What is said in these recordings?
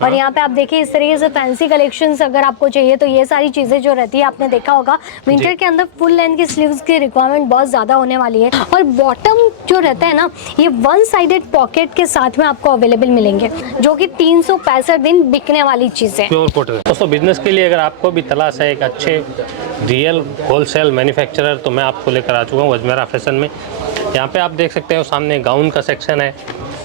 और यहाँ पे आप देखिए इस तरीके से फैंसी कलेक्शंस अगर आपको चाहिए तो ये सारी चीजें जो रहती है आपने देखा होगा विंटर के अंदर फुल लेंथ की स्लीव्स की रिक्वायरमेंट बहुत ज्यादा होने वाली है। और बॉटम जो रहता है ना ये वन साइडेड पॉकेट के साथ में आपको अवेलेबल मिलेंगे, जो कि 365 दिन बिकने वाली चीज है। Pure cotton. दोस्तों बिजनेस के लिए अगर आपको भी तलाश है एक अच्छे रियल होलसेल मैन्युफैक्चरर, तो मैं आपको लेकर आ चुका हूँ अजमेरा फैशन में। यहाँ पे आप देख सकते हो सामने गाउन का सेक्शन है,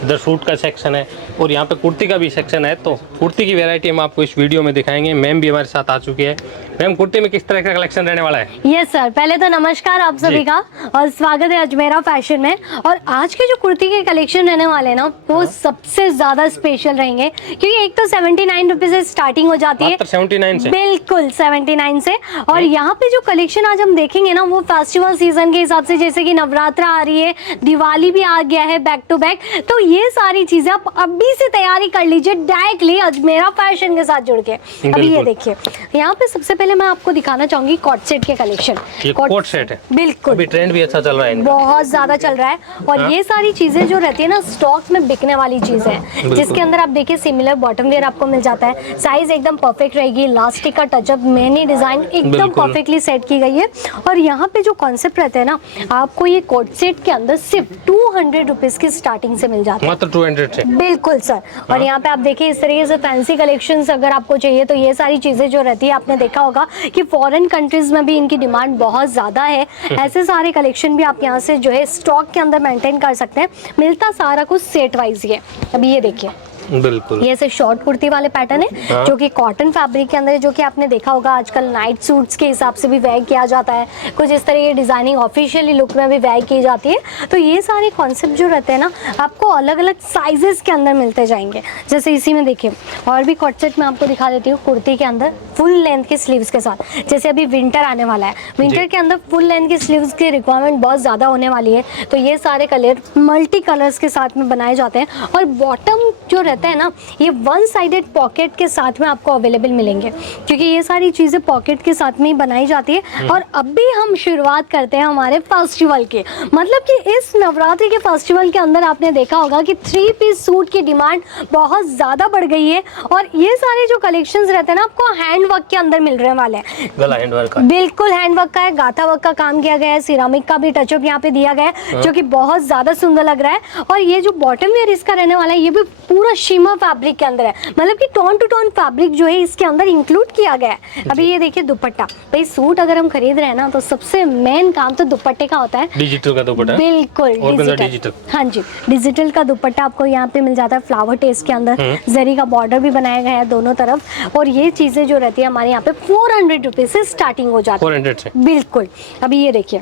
इधर सूट का सेक्शन है और यहाँ पे कुर्ती का भी सेक्शन है। तो कुर्ती की वैरायटी हम आपको इस वीडियो में दिखाएंगे। मैम भी हमारे साथ आ चुकी है। मैम कुर्ती में किस तरह का कलेक्शन रहने वाला है? यस सर, पहले तो नमस्कार आप सभी का और स्वागत है अजमेरा फैशन में। और आज के जो कुर्ती के कलेक्शन रहने वाले हैं ना वो सबसे ज्यादा स्पेशल रहेंगे, क्योंकि एक तो 79 रुपीज से स्टार्टिंग हो जाती है। 79 से? बिल्कुल 79 से। और यहाँ पे जो कलेक्शन आज हम देखेंगे ना वो फेस्टिवल सीजन के हिसाब से, जैसे कि नवरात्रा आ रही है, दिवाली भी आ गया है बैक टू बैक, तो ये सारी चीजें आप अभी से तैयारी कर लीजिए डायरेक्टली अजमेरा फैशन के साथ जुड़ के। अभी ये देखिए यहाँ पे सबसे पहले मैं आपको दिखाना चाहूंगी कॉट सेट के कलेक्शन। ये कॉट सेट है? बिल्कुल, अभी ट्रेंड भी अच्छा चल रहा है, बहुत ज्यादा चल रहा है। और ये सारी चीजें जो रहती है ना स्टॉक में बिकने वाली चीजें हैं, जिसके अंदर आप देखिए सिमिलर बॉटम वेयर आपको मिल जाता है। साइज एकदम परफेक्ट रहेगी, इलास्टिक का टचअप, मैनी डिजाइन एकदम परफेक्टली सेट की गई है। और यहाँ पे जो कॉन्सेप्ट रहता है ना आपको ये कोट सेट के अंदर सिर्फ 200 रुपीज की स्टार्टिंग से मिल जाता है, मात्र 200 से। बिल्कुल सर। और यहाँ पे आप देखिए इस तरीके से फैंसी कलेक्शंस अगर आपको चाहिए तो ये सारी चीजें जो रहती है आपने देखा होगा कि फॉरेन कंट्रीज में भी इनकी डिमांड बहुत ज्यादा है। ऐसे सारे कलेक्शन भी आप यहाँ से जो है स्टॉक के अंदर मेंटेन कर सकते हैं। मिलता सारा कुछ सेट वाइज ही है। अभी ये देखिए बिल्कुल ये से शॉर्ट कुर्ती वाले पैटर्न है जो कि कॉटन फैब्रिक के अंदर है, जो कि आपने देखा होगा आजकल नाइट सूट्स के हिसाब से भी वेयर किया जाता है। कुछ इस तरह की डिजाइनिंग ऑफिशियली लुक में भी वेयर की जाती है। तो ये सारे कॉन्सेप्ट जो रहते हैं ना आपको अलग अलग साइजेस के अंदर मिलते जाएंगे। जैसे इसी में देखिए और भी कॉट सेट में आपको दिखा देती हूँ कुर्ती के अंदर फुल लेंथ की स्लीव्स के साथ। जैसे अभी विंटर आने वाला है, विंटर के अंदर फुल लेंथ की स्लीव्स की रिक्वायरमेंट बहुत ज्यादा होने वाली है। तो ये सारे कलर मल्टी कलर्स के साथ में बनाए जाते हैं। और बॉटम जो रहता है ना ये वन साइडेड पॉकेट के साथ में आपको अवेलेबल मिलेंगे, क्योंकि ये सारी चीजें पॉकेट के साथ में ही बनाई जाती है। और अभी हम शुरुआत करते हैं हमारे फेस्टिवल के, मतलब कि इस नवरात्रि के फेस्टिवल के अंदर आपने देखा होगा कि 3 पीस सूट की डिमांड बहुत ज्यादा बढ़ गई है। और ये सारे जो कलेक्शंस रहते हैं ना आपको हैंड वर्क के अंदर मिल रहे वाले हैं। गला हैंड वर्क का, बिल्कुल हैंड वर्क का है, गाथा वर्क का काम किया गया है, सिरामिक का भी टचअप यहाँ पे दिया गया है जो कि बहुत ज्यादा सुंदर लग रहा है। और ये जो बॉटम वेयर इसका रहने वाला है ये भी पूरा शिमर फैब्रिक के अंदर है, मतलब कि टोन टू टोन फैब्रिक जो है इसके अंदर इंक्लूड किया गया है। अभी ये देखिए दुपट्टा, भाई सूट अगर हम खरीद रहे हैं ना तो सबसे मेन काम तो दुपट्टे का होता है। डिजिटल का दुपट्टा, बिल्कुल डिजिटल। हाँ जी, डिजिटल का दुपट्टा आपको यहाँ पे मिल जाता है फ्लावर टेस्ट के अंदर। जरी का बॉर्डर भी बनाया गया है दोनों तरफ। और ये चीजें जो रहती है हमारे यहाँ पे 400 रुपीज से स्टार्टिंग हो जाती है। 400 से बिल्कुल। अभी ये देखिए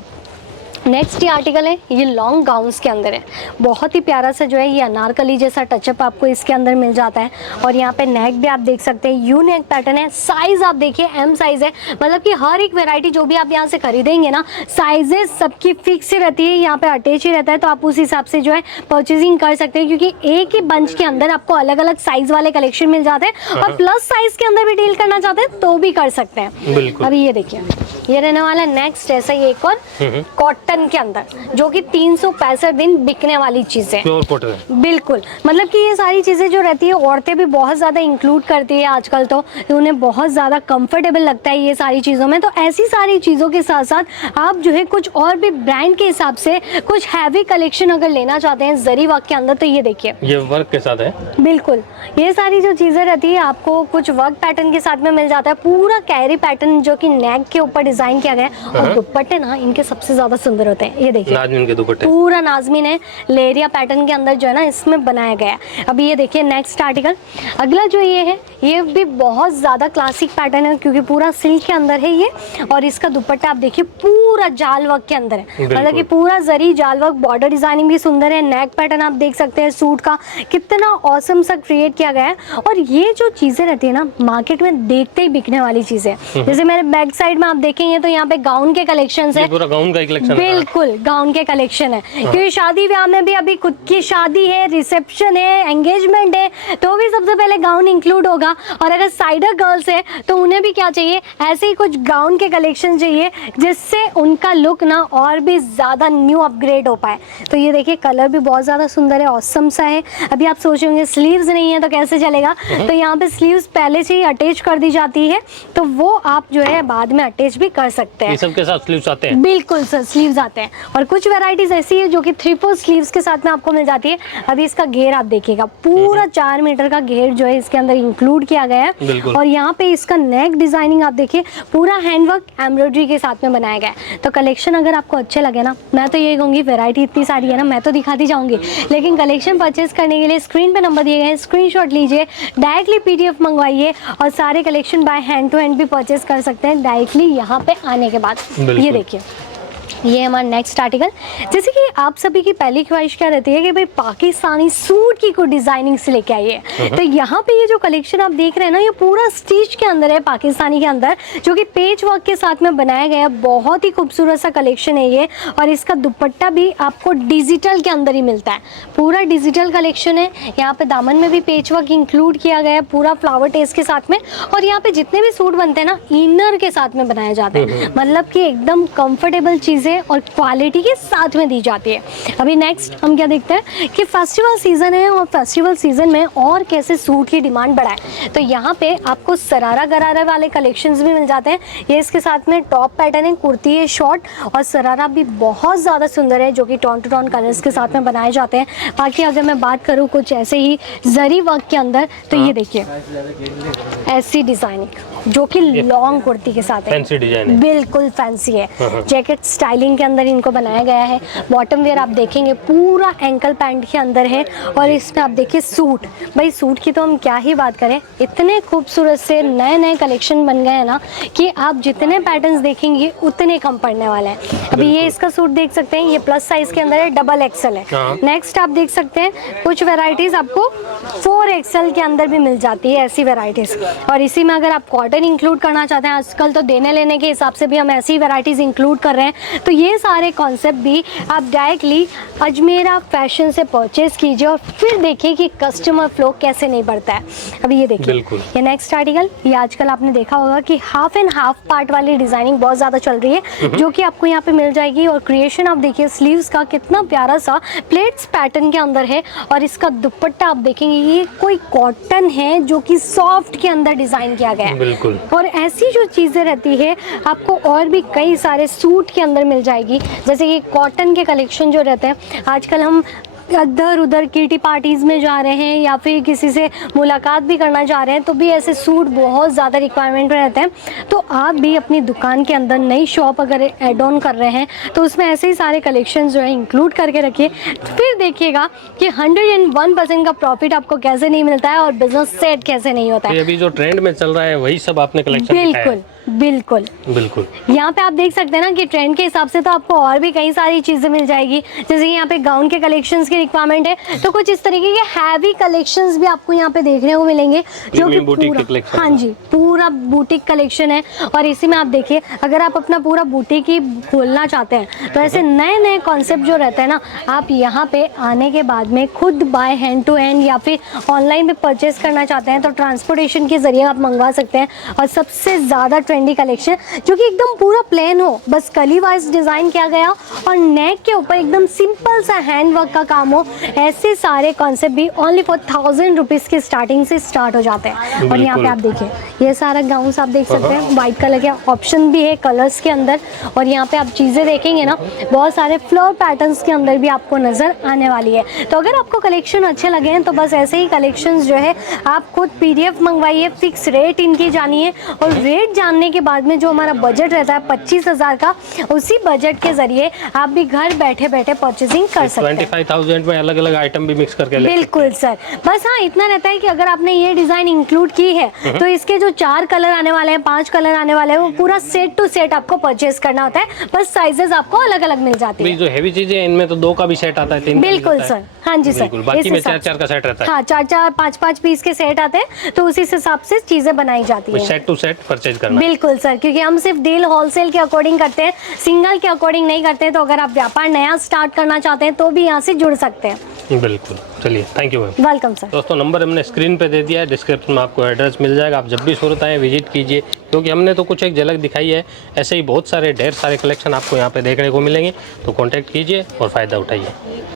नेक्स्ट ये आर्टिकल है, ये लॉन्ग गाउन्स के अंदर है। बहुत ही प्यारा सा जो है ये अनारकली जैसा टचअप आपको इसके अंदर मिल जाता है। और यहाँ पे नेक भी आप देख सकते हैं, यू नेक पैटर्न है। साइज आप देखिए M साइज है, मतलब कि हर एक वेरायटी जो भी आप यहाँ से खरीदेंगे ना साइजेस सबकी फिक्स ही रहती है, यहाँ पे अटैच ही रहता है। तो आप उस हिसाब से जो है परचेजिंग कर सकते हैं, क्योंकि एक ही बंच के अंदर आपको अलग अलग साइज वाले कलेक्शन मिल जाते हैं। और प्लस साइज के अंदर भी डील करना चाहते हैं तो भी कर सकते हैं। अभी ये देखिए ये रहने वाला नेक्स्ट ऐसा ही एक और कॉटन के अंदर, जो कि 365 दिन बिकने वाली चीजें, प्योर कॉटन। बिल्कुल, मतलब कि ये सारी चीजें जो रहती है औरतें भी बहुत ज्यादा इंक्लूड करती है आजकल, तो उन्हें बहुत ज्यादा कंफर्टेबल लगता है ये सारी चीजों में। तो ऐसी सारी चीजों के साथ साथ आप जो है कुछ और भी ब्रांड के हिसाब से कुछ हैवी कलेक्शन अगर लेना चाहते हैं जरी वर्क के अंदर, तो ये देखिए ये वर्क के साथ है। बिल्कुल, ये सारी जो चीजें रहती है आपको कुछ वर्क पैटर्न के साथ में मिल जाता है। पूरा कैरी पैटर्न जो कि नेक के ऊपर डिजाइन किया गया है। और दुपट्टे ना इनके सबसे ज्यादा सुंदर होते हैं। ये देखिए नाज़मीन के दुपट्टे, पूरा नाज़मीन है, लेरिया पैटर्न के अंदर जो है ना इसमें बनाया गया है। अभी ये देखिए नेक्स्ट आर्टिकल, अगला जो ये है ये भी बहुत ज्यादा क्लासिक पैटर्न है, क्योंकि पूरा सिल्क के अंदर है ये। और इसका दुपट्टा आप देखिए पूरा जाल वर्क के अंदर है, मतलब कि पूरा जरी जाल वर्क, बॉर्डर डिजाइनिंग भी सुंदर है। नेक पैटर्न आप देख सकते हैं सूट का कितना ऑसम सा क्रिएट किया गया है। और ये जो चीजें रहती है ना मार्केट में देखते ही बिकने वाली चीजें, जैसे मेरे बैक साइड में आप देखें देखेंगे तो यहाँ पे गाउन के कलेक्शन है, पूरा गाउन का कलेक्शन है। बिल्कुल गाउन के कलेक्शन है, क्योंकि शादी ब्याह में भी अभी खुद की शादी है, रिसेप्शन है, एंगेजमेंट है, तो भी सबसे पहले गाउन इंक्लूड होगा। और अगर साइडर गर्ल्स है तो उन्हें भी क्या चाहिए, ऐसे ही कुछ गाउन के कलेक्शन चाहिए जिससे उनका लुक ना और भी ज़्यादा न्यू अपग्रेड हो पाए। तो ये देखिए कलर भी बहुत ज़्यादा सुंदर है, ऑसम सा है। अभी आप सोच रहे होंगे स्लीव्स नहीं है तो कैसे चलेगा, तो यहाँ पे स्लीव्स पहले से ही अटैच कर दी जाती है, तो वो आप जो है बाद में अटैच भी कर सकते हैं। ये सब के साथ स्लीव्स आते हैं? बिल्कुल सर, स्लीव्स आते हैं। और कुछ वेराइटीज ऐसी है जो कि 3/4 स्लीव्स के साथ में आपको मिल जाती है। अभी इसका घेर आप देखिएगा, पूरा 4 मीटर का घेर जो है इसके अंदर इंक्लूड किया गया है। और यहाँ पे इसका नेक डिजाइनिंग आप देखिए, पूरा हैंडवर्क एम्ब्रॉयडरी के साथ में बनाया गया है। तो कलेक्शन अगर आपको अच्छे लगे ना, मैं तो ये कहूँगी वैरायटी इतनी सारी है ना, मैं तो दिखाती जाऊँगी, लेकिन कलेक्शन परचेज करने के लिए स्क्रीन पे नंबर दिए गए हैं, स्क्रीनशॉट लीजिए, डायरेक्टली PDF मंगवाइए और सारे collection by hand to hand भी परचेज कर सकते हैं डायरेक्टली यहाँ पे आने के बाद। ये देखिए, ये हमारा नेक्स्ट आर्टिकल। जैसे कि आप सभी की पहली ख्वाहिश क्या रहती है कि भाई पाकिस्तानी सूट की कोई डिजाइनिंग से लेके आइए, तो यहाँ पे ये जो कलेक्शन आप देख रहे हैं ना, ये पूरा स्टिच के अंदर है, पाकिस्तानी के अंदर, जो कि पेच वर्क के साथ में बनाया गया है। बहुत ही खूबसूरत सा कलेक्शन है ये। और इसका दुपट्टा भी आपको डिजिटल के अंदर ही मिलता है, पूरा डिजिटल कलेक्शन है। यहाँ पे दामन में भी पेच वर्क इंक्लूड किया गया है, पूरा फ्लावर टेस्ट के साथ में। और यहाँ पे जितने भी सूट बनते हैं ना, इनर के साथ में बनाए जाते हैं, मतलब कि एकदम कंफर्टेबल चीजें और क्वालिटी के साथ में दी जाती है। अभी नेक्स्ट हम क्या देखते हैं कि फेस्टिवल सीजन है, और फेस्टिवल सीजन में और कैसे सूट की डिमांड बढ़ाए, तो यहाँ पे आपको सरारा गरारा वाले कलेक्शंस भी मिल जाते हैं। ये इसके साथ में टॉप पैटर्न है, कुर्ती है शॉर्ट, और सरारा भी बहुत ज़्यादा सुंदर है, जो कि टोन टू टोन कलर्स के साथ में बनाए जाते हैं। बाकी अगर मैं बात करूँ कुछ ऐसे ही जरी वर्क के अंदर, तो ये देखिए ऐसी डिजाइनिंग जो कि लॉन्ग कुर्ती के साथ है, फैंसी डिजाइन है, बिल्कुल फैंसी है। जैकेट स्टाइलिंग के अंदर इनको बनाया गया है। बॉटम वेयर आप देखेंगे पूरा एंकल पैंट के अंदर है। और इसमें आप देखिए सूट, भाई सूट की तो हम क्या ही बात करें, इतने खूबसूरत से नए नए कलेक्शन बन गए हैं ना कि आप जितने पैटर्न्स देखेंगे उतने कम पड़ने वाले हैं। अभी ये इसका सूट देख सकते हैं, ये प्लस साइज के अंदर है, डबल XL है। नेक्स्ट आप देख सकते हैं कुछ वेराइटीज आपको 4XL के अंदर भी मिल जाती है, ऐसी वेराइटीज। और इसी में अगर आप कॉटन इंक्लूड करना चाहते हैं, आजकल तो देने लेने के हिसाब से भी हम ऐसी वेराइटीज इंक्लूड कर रहे हैं, तो ये सारे कॉन्सेप्ट भी आप डायरेक्टली अजमेरा फैशन से परचेज कीजिए और फिर देखिए कि कस्टमर फ्लो कैसे नहीं बढ़ता है। अभी ये देखिए, ये नेक्स्ट आर्टिकल, ये आजकल आपने देखा होगा कि हाफ एंड हाफ पार्ट वाली डिजाइनिंग बहुत ज्यादा चल रही है, जो कि आपको यहाँ पे मिल जाएगी। और क्रिएशन आप देखिए स्लीव्स का कितना प्यारा सा प्लेट्स पैटर्न के अंदर है। और इसका दुपट्टा आप देखेंगे, ये कोई कॉटन है जो कि सॉफ्ट के अंदर डिजाइन किया गया है। और ऐसी जो चीजें रहती है आपको और भी कई सारे सूट के अंदर मिल जाएगी, जैसे कि कॉटन के कलेक्शन जो रहते हैं। आजकल हम इधर उधर किटी पार्टीज़ में जा रहे हैं या फिर किसी से मुलाकात भी करना चाह रहे हैं, तो भी ऐसे सूट बहुत ज़्यादा रिक्वायरमेंट में रहते हैं। तो आप भी अपनी दुकान के अंदर नई शॉप अगर एड ऑन कर रहे हैं तो उसमें ऐसे ही सारे कलेक्शंस जो है इंक्लूड करके रखिए। फिर देखिएगा कि 101% का प्रॉफिट आपको कैसे नहीं मिलता है और बिजनेस सेट कैसे नहीं होता है। अभी जो ट्रेंड में चल रहा है वही सब आपने कलेक्शन बिल्कुल बिल्कुल बिल्कुल। यहाँ पे आप देख सकते हैं ना कि ट्रेंड के हिसाब से तो आपको और भी कई सारी चीजें मिल जाएगी। जैसे कि यहाँ पे गाउन के कलेक्शंस की रिक्वायरमेंट है, तो कुछ इस तरीके के हैवी कलेक्शंस भी आपको यहाँ पे देखने को मिलेंगे, जो कि पूरा, हाँ जी, पूरा बुटीक कलेक्शन है। और इसी में आप देखिए, अगर आप अपना पूरा बुटीक ही खोलना चाहते हैं तो ऐसे नए नए कॉन्सेप्ट जो रहते हैं ना, आप यहाँ पे आने के बाद में खुद बाय हैंड टू हैंड या फिर ऑनलाइन में परचेस करना चाहते हैं तो ट्रांसपोर्टेशन के जरिए आप मंगवा सकते हैं। और सबसे ज़्यादा ट्रेंडी कलेक्शन जो कि एकदम पूरा प्लेन हो, बस कली वाइज डिज़ाइन किया गया और नेक के ऊपर एकदम सिंपल सा हैंड वर्क का काम हो, ऐसे सारे कॉन्सेप्ट भी ओनली फॉर 1000 रुपीज़ की स्टार्टिंग से स्टार्ट हो जाते हैं। और यहाँ पे आप देखिए, ये सारा गाउन्स आप देख सकते हैं, वाइट कलर के ऑप्शन भी है कलर्स के अंदर। और यहाँ पे आप चीज़ें देखेंगे ना, बहुत सारे फ्लोर पैटर्न्स के अंदर भी आपको नज़र आने वाली है। तो अगर आपको कलेक्शन अच्छे लगे हैं तो बस ऐसे ही कलेक्शंस जो है आप खुद PDF मंगवाइए, फिक्स रेट इनकी जानिए, और रेट जानने के बाद में जो हमारा बजट रहता है 25,000 का, उसी बजट के जरिए आप भी घर बैठे बैठे परचेजिंग कर सकते हैं। 25,000 में अलग अलग आइटम भी मिक्स करके ले। बिल्कुल सर, बस हाँ इतना रहता है कि अगर आपने ये डिज़ाइन इंक्लूड की है तो इसके जो 4 कलर आने वाले हैं, 5 कलर आने वाले हैं, वो पूरा सेट टू सेट आपको परचेज करना होता है, बस साइजेस आपको अलग अलग मिल जाती भाई है। जो हैवी चीजें हैं इनमें तो 2 का भी सेट आता है, 3 का भी बिल्कुल आता है। सर, हाँ जी सर, बिल्कुल, बाकी इस में हिसाब 4-4 का सेट रहता है। हाँ 4-4 5-5 पीस के सेट आते हैं, तो उसी हिसाब से चीजें बनाई जाती है। सेट टू सेट परचेज करना है। बिल्कुल सर, क्योंकि हम सिर्फ डील होलसेल के अकॉर्डिंग करते हैं, सिंगल के अकॉर्डिंग नहीं करते हैं। तो अगर आप व्यापार नया स्टार्ट करना चाहते हैं तो भी यहाँ से जुड़ सकते हैं। बिल्कुल, चलिए thank you ma'am. Welcome sir. दोस्तों नंबर हमने स्क्रीन पे दे दिया है, डिस्क्रिप्शन में आपको एड्रेस मिल जाएगा। आप जब भी सूरत आए विजिट कीजिए, क्योंकि हमने तो कुछ एक झलक दिखाई है, ऐसे ही बहुत सारे ढेर सारे कलेक्शन आपको यहाँ पे देखने को मिलेंगे। तो कांटेक्ट कीजिए और फ़ायदा उठाइए।